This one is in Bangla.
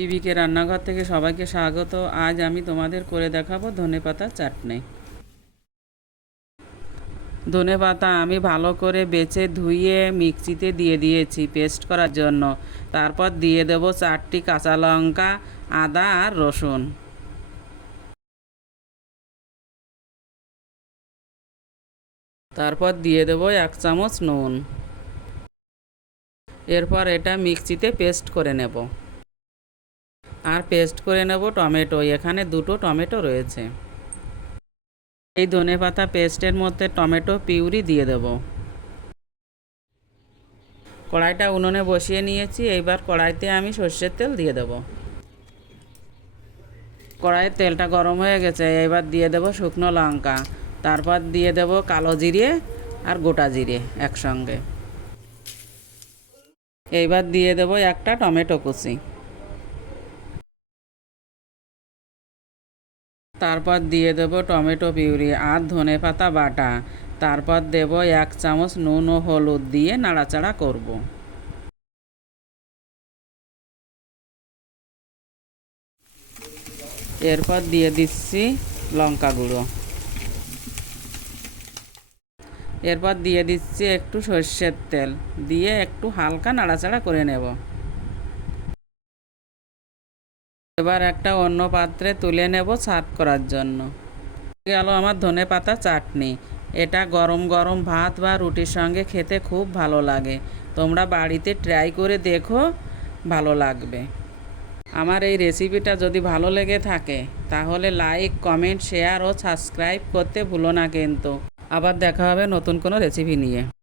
পিবিকে রান্নাঘর থেকে সবাইকে স্বাগত। আজ আমি তোমাদের করে দেখাবো ধনেপাতা চাটনি। ধনেপাতা আমি ভালো করে বেছে ধুয়ে মিক্সিতে দিয়ে দিয়েছি পেস্ট করার জন্য। তারপর দিয়ে দেব 4টি কাঁচা লঙ্কা, আদা আর রসুন। তারপর দিয়ে দেব 1 চামচ নুন। এরপর এটা মিক্সিতে পেস্ট করে নেব। আর পেস্ট করে নেব টমেটো, এখানে 2টো টমেটো রয়েছে। এই ধনেপাতা পেস্টের মধ্যে টমেটো পিউরি দিয়ে দেব। কড়াইটা উনুনে বসিয়ে নিয়েছি। এইবার কড়াইতে আমি সর্ষের তেল দিয়ে দেব। কড়াইয়ের তেলটা গরম হয়ে গেছে, এবার দিয়ে দেব শুকনো লঙ্কা, তারপর দিয়ে দেব কালো জিরে আর গোটা জিরে একসঙ্গে। এইবার দিয়ে দেব একটা টমেটো কুচি। তারপর দিয়ে দেব টমেটো পিউরি আর ধনেপাতা বাটা। তারপর দেব 1 চামচ নুন ও হলুদ দিয়ে নাড়াচাড়া করব। এরপর দিয়ে দিচ্ছি লঙ্কা গুঁড়ো। এরপর দিয়ে দিচ্ছি একটু সর্ষের তেল, দিয়ে একটু হালকা নাড়াচাড়া করে নেব। এবার একটা অন্য পাত্রে তুলে নেব সার্ভ করার জন্য। গেল আমার ধনেপাতা চাটনি। এটা গরম গরম ভাত বা রুটির সঙ্গে খেতে খুব ভালো লাগে। তোমরা বাড়িতে ট্রাই করে দেখো, ভালো লাগবে। আমার এই রেসিপিটা যদি ভালো লেগে থাকে তাহলে লাইক, কমেন্ট, শেয়ার ও সাবস্ক্রাইব করতে ভুলো না কিন্তু। আবার দেখা হবে নতুন কোনো রেসিপি নিয়ে।